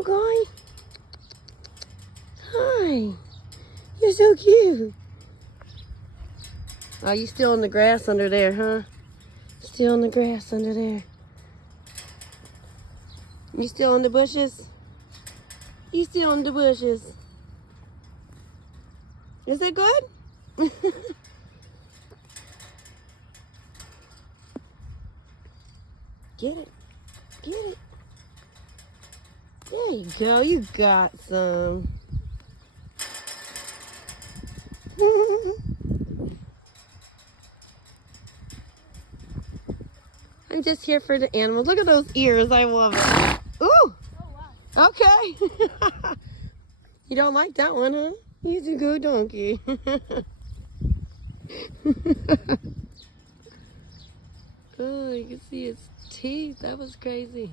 little guy. Hi. You're so cute. Oh, you still in the grass under there, huh? Still in the grass under there. You still in the bushes? You still in the bushes? Is it good? Get it. Get it. There you go. You got some. I'm just here for the animals. Look at those ears. I love it. Ooh. Oh, wow. Okay. You don't like that one, huh? He's a good donkey. Oh, you can see his teeth. That was crazy.